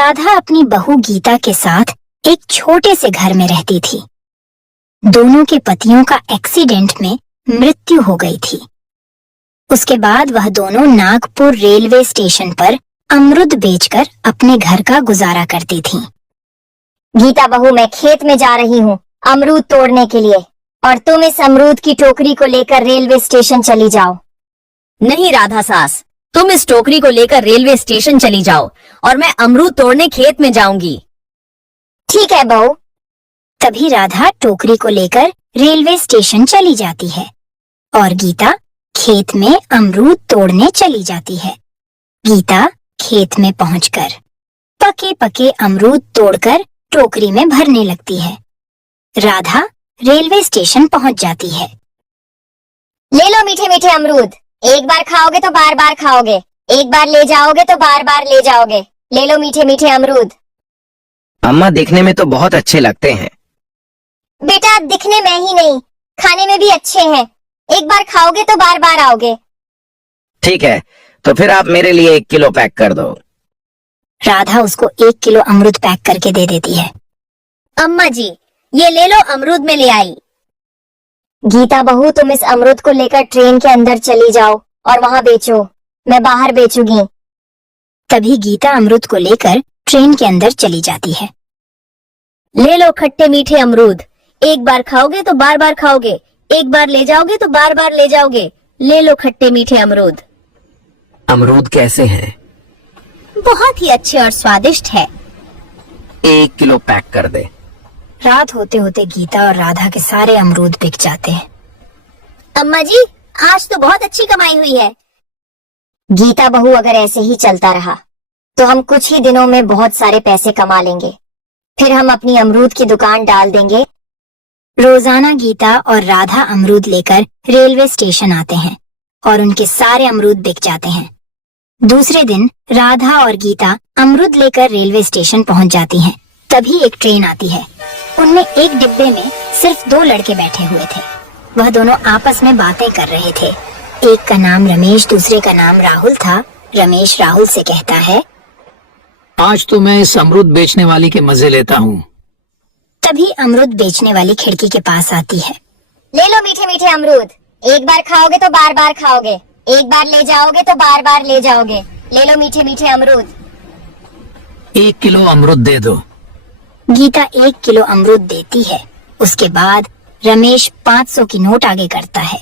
राधा अपनी बहू गीता के साथ एक छोटे से घर में रहती थी। दोनों के पतियों का एक्सीडेंट में मृत्यु हो गई थी। उसके बाद वह दोनों नागपुर रेलवे स्टेशन पर अमरूद बेचकर अपने घर का गुजारा करती थीं। गीता बहू, मैं खेत में जा रही हूँ अमरूद तोड़ने के लिए, और तुम इस अमरूद की टोकरी को लेकर रेलवे स्टेशन चली जाओ। नहीं राधा सास, तुम इस टोकरी को लेकर रेलवे स्टेशन चली जाओ और मैं अमरूद तोड़ने खेत में जाऊंगी। ठीक है बहू। तभी राधा टोकरी को लेकर रेलवे स्टेशन चली जाती है और गीता खेत में अमरूद तोड़ने चली जाती है। गीता खेत में पहुंचकर पके पके अमरूद तोड़कर टोकरी में भरने लगती है। राधा रेलवे स्टेशन पहुंच जाती है। ले लो मीठे मीठे अमरूद, एक बार खाओगे तो बार बार खाओगे, एक बार ले जाओगे तो बार बार ले जाओगे। ले लो मीठे मीठे अमरूद। अम्मा, दिखने में तो बहुत अच्छे लगते हैं। बेटा, दिखने में ही नहीं, खाने में भी अच्छे हैं। एक बार खाओगे तो बार बार आओगे। ठीक है, तो फिर आप मेरे लिए 1 किलो पैक कर दो। राधा उसको 1 किलो अमरूद पैक करके दे देती है। अम्मा जी, ये ले लो अमरूद में ले आई। गीता बहू, तुम इस अमरूद को लेकर ट्रेन के अंदर चली जाओ और वहाँ बेचो, मैं बाहर बेचूंगी। तभी गीता अमरूद को लेकर ट्रेन के अंदर चली जाती है। ले लो खट्टे मीठे अमरूद, एक बार खाओगे तो बार बार खाओगे, एक बार ले जाओगे तो बार बार ले जाओगे। ले लो खट्टे मीठे अमरूद। अमरूद कैसे हैं? बहुत ही अच्छे और स्वादिष्ट है। 1 किलो पैक कर दे। रात होते होते गीता और राधा के सारे अमरूद बिक जाते हैं। अम्मा जी, आज तो बहुत अच्छी कमाई हुई है। गीता बहू, अगर ऐसे ही चलता रहा तो हम कुछ ही दिनों में बहुत सारे पैसे कमा लेंगे। फिर हम अपनी अमरूद की दुकान डाल देंगे। रोजाना गीता और राधा अमरूद लेकर रेलवे स्टेशन आते हैं और उनके सारे अमरूद बिक जाते हैं। दूसरे दिन राधा और गीता अमरूद लेकर रेलवे स्टेशन पहुंच जाती हैं। तभी एक ट्रेन आती है। उनमें एक डिब्बे में सिर्फ 2 लड़के बैठे हुए थे। वह दोनों आपस में बातें कर रहे थे। एक का नाम रमेश, दूसरे का नाम राहुल था। रमेश राहुल से कहता है, आज तो मैं इस अमरूद बेचने वाली के मजे लेता हूँ। तभी अमरूद बेचने वाली खिड़की के पास आती है। ले लो मीठे मीठे अमरूद, एक बार खाओगे तो बार बार खाओगे, एक बार ले जाओगे तो बार बार ले जाओगे। ले लो मीठे मीठे अमरूद। 1 किलो अमरूद दे दो। गीता 1 किलो अमरूद देती है। उसके बाद रमेश 500 की नोट आगे करता है।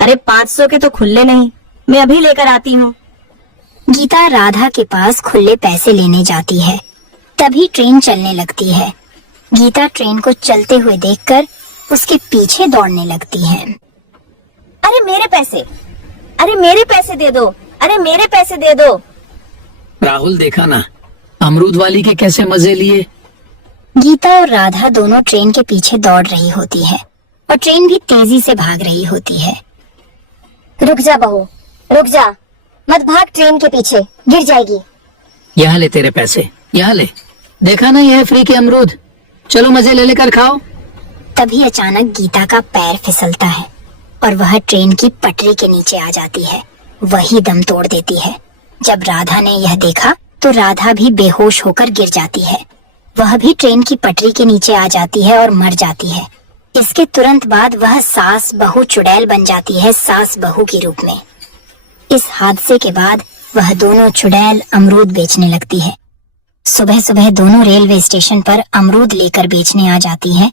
अरे 500 के तो खुले नहीं, मैं अभी लेकर आती हूँ। गीता राधा के पास खुले पैसे लेने जाती है। तभी ट्रेन चलने लगती है। गीता ट्रेन को चलते हुए देखकर उसके पीछे दौड़ने लगती है। अरे मेरे पैसे, अरे मेरे पैसे दे दो, अरे मेरे पैसे दे दो। राहुल, देखा ना अमरूद वाली के कैसे मजे लिए। गीता और राधा दोनों ट्रेन के पीछे दौड़ रही होती है और ट्रेन भी तेजी से भाग रही होती है। रुक जा बहू, रुक जा, मत भाग, ट्रेन के पीछे गिर जाएगी। यहाँ ले तेरे पैसे, यहाँ ले। देखा ना, यह है फ्री के अमरूद, चलो मजे ले लेकर खाओ। तभी अचानक गीता का पैर फिसलता है और वह ट्रेन की पटरी के नीचे आ जाती है। वही दम तोड़ देती है। जब राधा ने यह देखा तो राधा भी बेहोश होकर गिर जाती है। वह भी ट्रेन की पटरी के नीचे आ जाती है और मर जाती है। इसके तुरंत बाद वह सास बहू चुड़ैल बन जाती है, सास बहू के रूप में। इस हादसे के बाद वह दोनों चुड़ैल अमरूद बेचने लगती है। सुबह सुबह दोनों रेलवे स्टेशन पर अमरूद लेकर बेचने आ जाती है।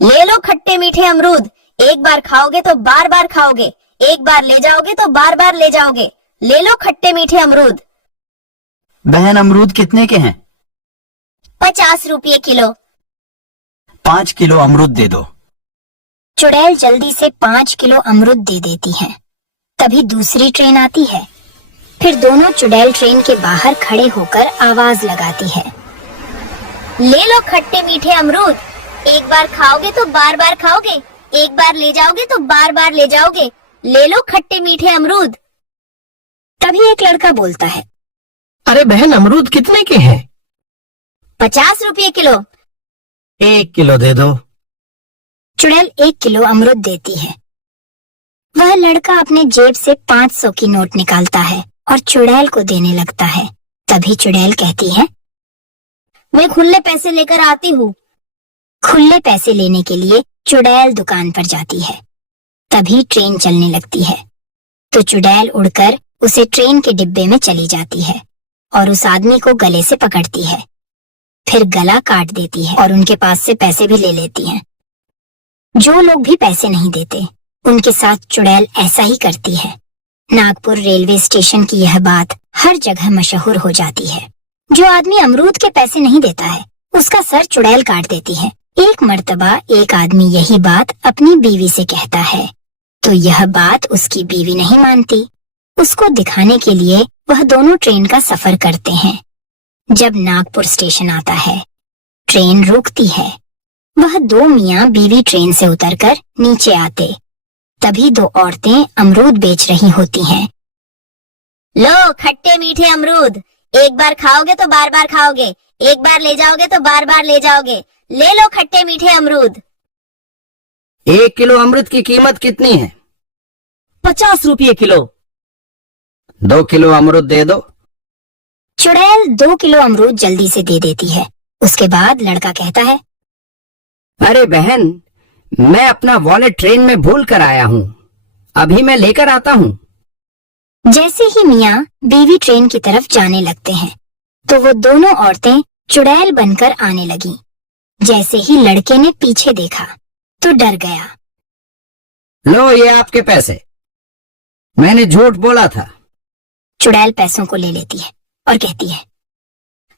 ले लो खट्टे मीठे अमरूद, एक बार खाओगे तो बार बार खाओगे, एक बार ले जाओगे तो बार बार ले जाओगे। ले लो खट्टे मीठे अमरूद। बहन, अमरूद कितने के हैं? 50 रुपये किलो। 5 किलो अमरूद दे दो। चुड़ैल जल्दी से 5 किलो अमरूद दे देती है। तभी दूसरी ट्रेन आती है। फिर दोनों चुड़ैल ट्रेन के बाहर खड़े होकर आवाज लगाती है। ले लो खट्टे मीठे अमरूद, एक बार खाओगे तो बार बार खाओगे, एक बार ले जाओगे तो बार बार ले जाओगे। ले लो खट्टे मीठे अमरूद। तभी एक लड़का बोलता है, अरे बहन, अमरूद कितने के हैं? 50 रुपये किलो। 1 किलो दे दो। चुड़ैल 1 किलो अमरूद देती है। वह लड़का अपने जेब से 500 की नोट निकालता है और चुड़ैल को देने लगता है। तभी चुड़ैल कहती है, मैं खुले पैसे लेकर आती हूँ। खुले पैसे लेने के लिए चुड़ैल दुकान पर जाती है। तभी ट्रेन चलने लगती है, तो चुड़ैल उड़कर उसे ट्रेन के डिब्बे में चली जाती है और उस आदमी को गले से पकड़ती है, फिर गला काट देती है और उनके पास से पैसे भी ले लेती है। जो लोग भी पैसे नहीं देते, उनके साथ चुड़ैल ऐसा ही करती है। नागपुर रेलवे स्टेशन की यह बात हर जगह मशहूर हो जाती है। जो आदमी अमरूद के पैसे नहीं देता है, उसका सर चुड़ैल काट देती है। एक मर्तबा एक आदमी यही बात अपनी बीवी से कहता है, तो यह बात उसकी बीवी नहीं मानती। उसको दिखाने के लिए वह दोनों ट्रेन का सफर करते हैं। जब नागपुर स्टेशन आता है, ट्रेन रुकती है। वह दो मियाँ बीवी ट्रेन से उतरकर नीचे आते। तभी दो औरतें अमरूद बेच रही होती हैं। लो खट्टे मीठे अमरूद, एक बार खाओगे तो बार बार खाओगे, एक बार ले जाओगे तो बार बार ले जाओगे। ले लो खट्टे मीठे अमरूद। 1 किलो अमरूद की कीमत कितनी है? 50 रुपये किलो। 2 किलो अमरूद दे दो। चुड़ैल 2 किलो अमरूद जल्दी से दे देती है। उसके बाद लड़का कहता है, अरे बहन, मैं अपना वॉलेट ट्रेन में भूल कर आया हूँ, अभी मैं लेकर आता हूँ। जैसे ही मियाँ बीवी ट्रेन की तरफ जाने लगते हैं, तो वो दोनों औरतें चुड़ैल बनकर आने लगी। जैसे ही लड़के ने पीछे देखा तो डर गया। लो ये आपके पैसे, मैंने झूठ बोला था। चुड़ैल पैसों को ले लेती है और कहती है,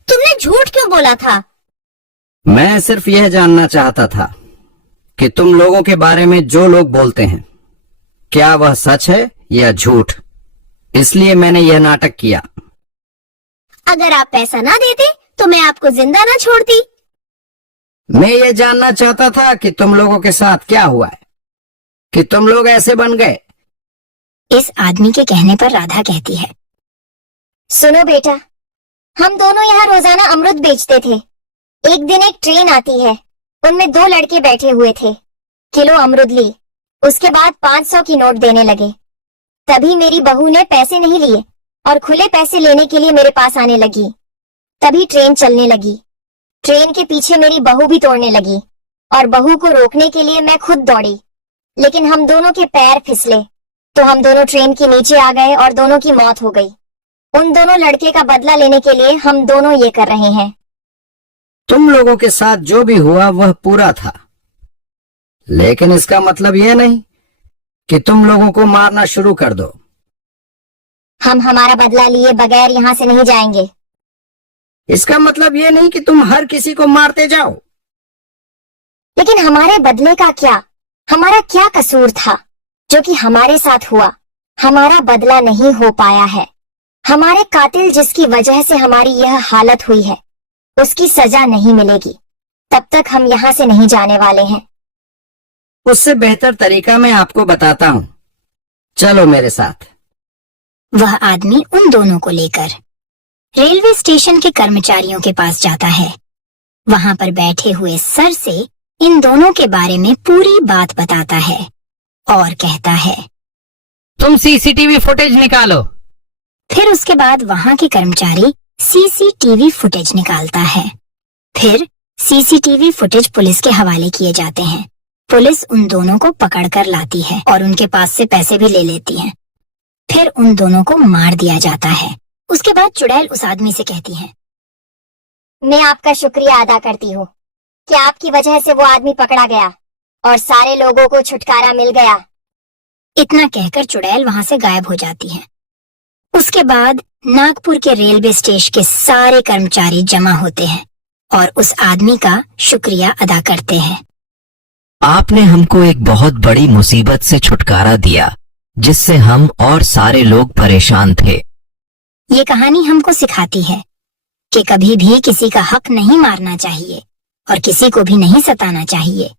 तुमने झूठ क्यों बोला था? मैं सिर्फ यह जानना चाहता था कि तुम लोगों के बारे में जो लोग बोलते हैं, क्या वह सच है या झूठ, इसलिए मैंने यह नाटक किया। अगर आप पैसा ना देते तो मैं आपको जिंदा ना छोड़ती। मैं ये जानना चाहता था कि तुम लोगों के साथ क्या हुआ है कि तुम लोग ऐसे बन गए। इस आदमी के कहने पर राधा कहती है, सुनो बेटा, हम दोनों यहाँ रोजाना अमरूद बेचते थे। एक दिन एक ट्रेन आती है, उनमें 2 लड़के बैठे हुए थे। किलो अमरूद ली, उसके बाद 500 की नोट देने लगे। तभी मेरी बहू ने पैसे नहीं लिए और खुले पैसे लेने के लिए मेरे पास आने लगी। तभी ट्रेन चलने लगी। ट्रेन के पीछे मेरी बहू भी दौड़ने लगी और बहू को रोकने के लिए मैं खुद दौड़ी, लेकिन हम दोनों के पैर फिसले तो हम दोनों ट्रेन के नीचे आ गए और दोनों की मौत हो गई। उन दोनों लड़के का बदला लेने के लिए हम दोनों ये कर रहे हैं। तुम लोगों के साथ जो भी हुआ वह पूरा था, लेकिन इसका मतलब यह नहीं कि तुम लोगों को मारना शुरू कर दो। हम हमारा बदला लिए बगैर यहाँ से नहीं जाएंगे। इसका मतलब यह नहीं कि तुम हर किसी को मारते जाओ। लेकिन हमारे बदले का क्या? हमारा क्या कसूर था जो कि हमारे साथ हुआ? हमारा बदला नहीं हो पाया है। हमारे कातिल जिसकी वजह से हमारी यह हालत हुई है, उसकी सजा नहीं मिलेगी। तब तक हम यहाँ से नहीं जाने वाले हैं। उससे बेहतर तरीका मैं आपको बताता हूँ, चलो मेरे साथ। वह आदमी उन दोनों को लेकर रेलवे स्टेशन के कर्मचारियों के पास जाता है। वहां पर बैठे हुए सर से इन दोनों के बारे में पूरी बात बताता है और कहता है, तुम सीसीटीवी फुटेज निकालो। फिर उसके बाद वहां के कर्मचारी सीसीटीवी फुटेज निकालता है। फिर सीसीटीवी फुटेज पुलिस के हवाले किए जाते हैं। पुलिस उन दोनों को पकड़कर लाती है और उनके पास से पैसे भी ले लेती है। फिर उन दोनों को मार दिया जाता है। उसके बाद चुड़ैल उस आदमी से कहती है, मैं आपका शुक्रिया अदा करती हूँ कि आपकी वजह से वो आदमी पकड़ा गया और सारे लोगों को छुटकारा मिल गया। इतना कहकर चुड़ैल वहां से गायब हो जाती है। उसके बाद नागपुर के रेलवे स्टेशन के सारे कर्मचारी जमा होते हैं और उस आदमी का शुक्रिया अदा करते हैं। आपने हमको एक बहुत बड़ी मुसीबत से छुटकारा दिया, जिससे हम और सारे लोग परेशान थे। ये कहानी हमको सिखाती है कि कभी भी किसी का हक नहीं मारना चाहिए और किसी को भी नहीं सताना चाहिए।